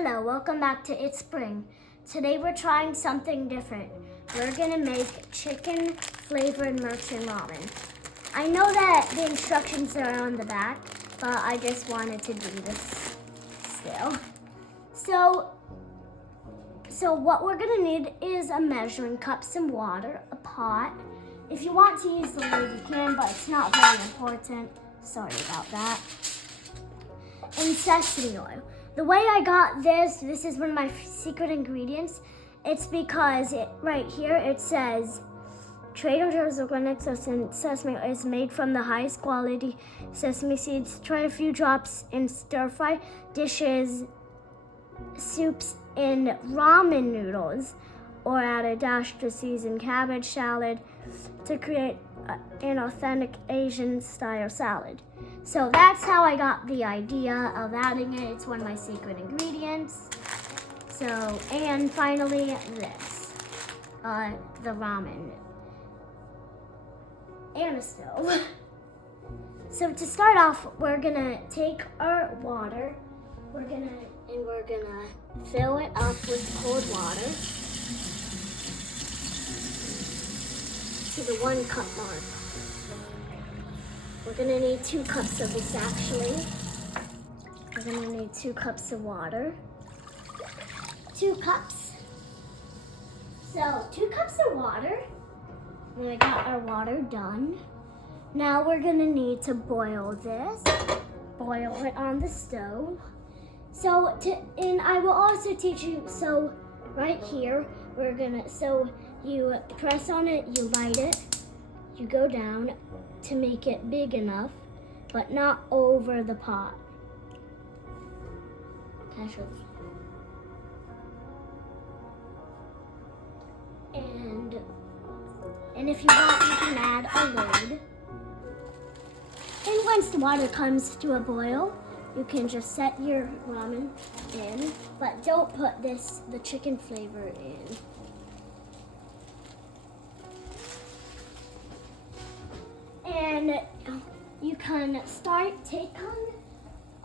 Hello, welcome back to It's Spring. Today we're trying something different. We're gonna make chicken flavored Maruchan ramen. I know that the instructions are on the back, but I just wanted to do this still. So what we're gonna need is a measuring cup, some water, a pot. If you want to use the lid, you can, but it's not very important. Sorry about that. And sesame oil. The way I got this is one of my secret ingredients. It's because right here it says Trader Joe's organic sesame oil is made from the highest quality sesame seeds. Try a few drops in stir-fry dishes, soups, in ramen noodles, or add a dash to season cabbage salad to create an authentic Asian style salad. So that's how I got the idea of adding it. It's one of my secret ingredients. And finally this, the ramen and a stove. So to start off, we're gonna take our water, we're gonna fill it up with cold water to the 1 cup mark. We're gonna need 2 cups of this actually. We're gonna need 2 cups of water. 2 cups. So 2 cups of water. And we got our water done. Now we're gonna need to boil this. Boil it on the stove. And I will also teach you, so right here, so you press on it, you light it, you go down to make it big enough, but not over the pot. And if you want, you can add a lid. And once the water comes to a boil, you can just set your ramen in, but don't put the chicken flavor in. And you can take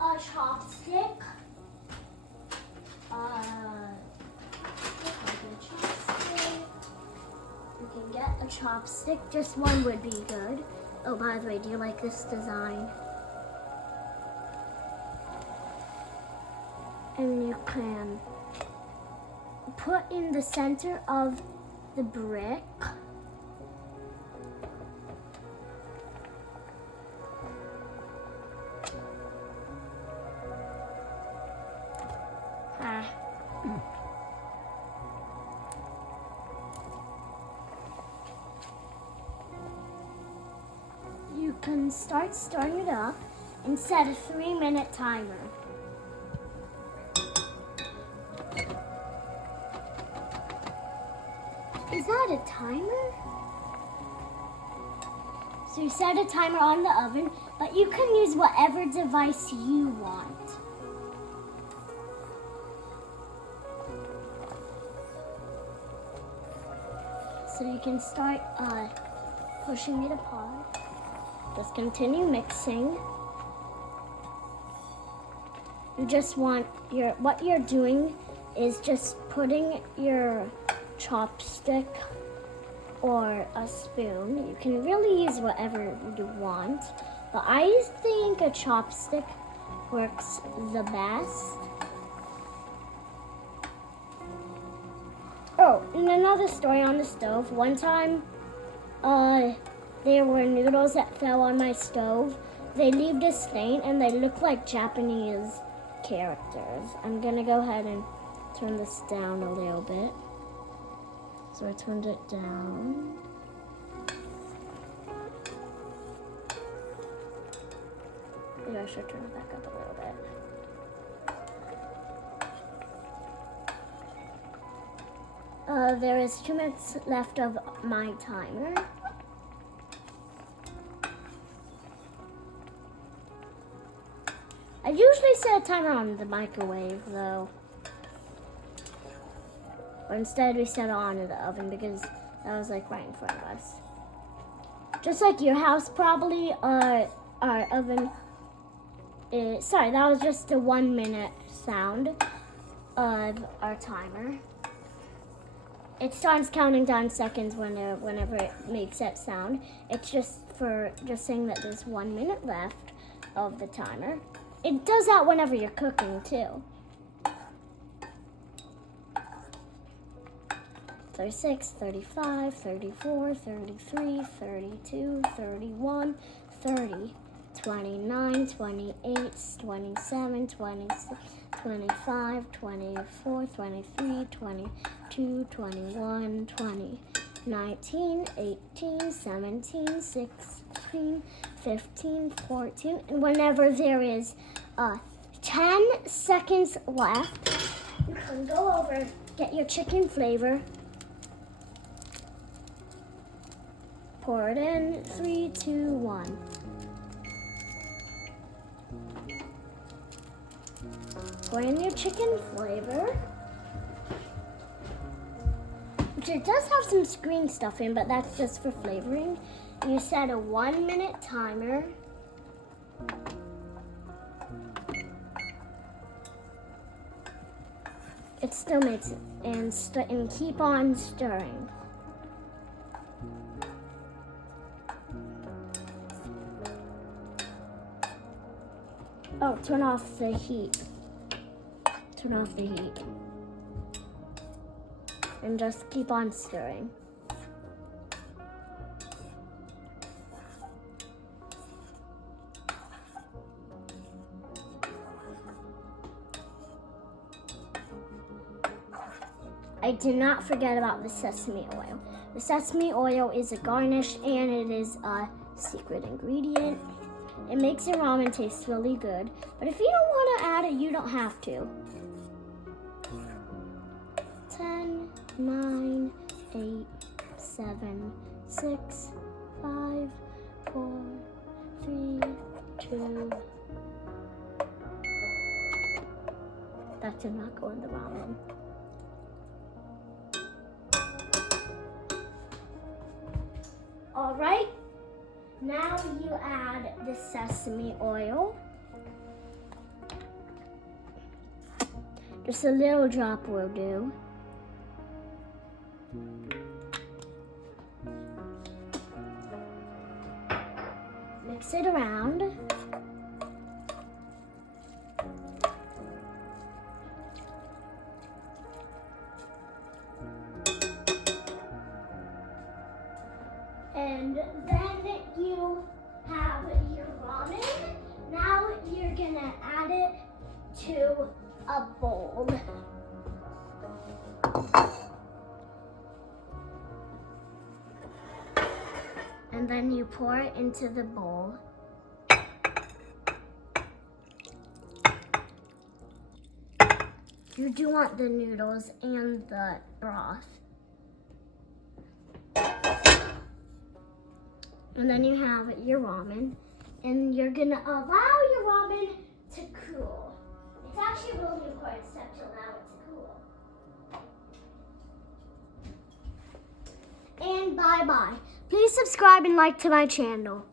on a chopstick. You can get a chopstick, just one would be good. Oh, by the way, do you like this design? And you can put in the center of the brick. You can start stirring it up and set a 3-minute timer. Is that a timer? So you set a timer on the oven, but you can use whatever device you want. So you can start pushing it apart. Just continue mixing. You just want what you're doing is just putting your chopstick or a spoon. You can really use whatever you want, but I think a chopstick works the best. Oh, and another story on the stove. One time, there were noodles that fell on my stove. They left a stain and they look like Japanese characters. I'm gonna go ahead and turn this down a little bit. So I turned it down. Maybe I should turn it back up a little bit. There is 2 minutes left of my timer. I usually set a timer on the microwave though. But instead we set it on in the oven because that was like right in front of us. Just like your house probably, our oven is, sorry, that was just a 1 minute sound. of our timer. It starts counting down seconds whenever it makes that sound. It's just saying that there's 1 minute left of the timer. It does that whenever you're cooking too. 36, 35, 34, 33, 32, 31, 30, 29, 28, 27, 26, 25, 24, 23, 22, 21, 20, 19, 18, 17, 16, 15, 14, and whenever there is 10 seconds left, you can go over, get your chicken flavor, pour it in, 3, 2, 1. Pour in your chicken flavor, which it does have some green stuff in, but that's just for flavoring. You set a 1 minute timer. It still makes it, and keep on stirring. Oh, turn off the heat. Turn off the heat. And just keep on stirring. I did not forget about the sesame oil. The sesame oil is a garnish and it is a secret ingredient. It makes your ramen taste really good, but if you don't want to add it, you don't have to. 10, 9, 8, 7, 6, 5, 4, 3, 2. That did not go in the ramen. All right, now you add the sesame oil. Just a little drop will do. Mix it around. And then you have your ramen. Now you're gonna add it to a bowl. And then you pour it into the bowl. You do want the noodles and the broth. And then you have your ramen, and you're gonna allow your ramen to cool. It's actually a really important step to allow it to cool. And bye-bye. Please subscribe and like to my channel.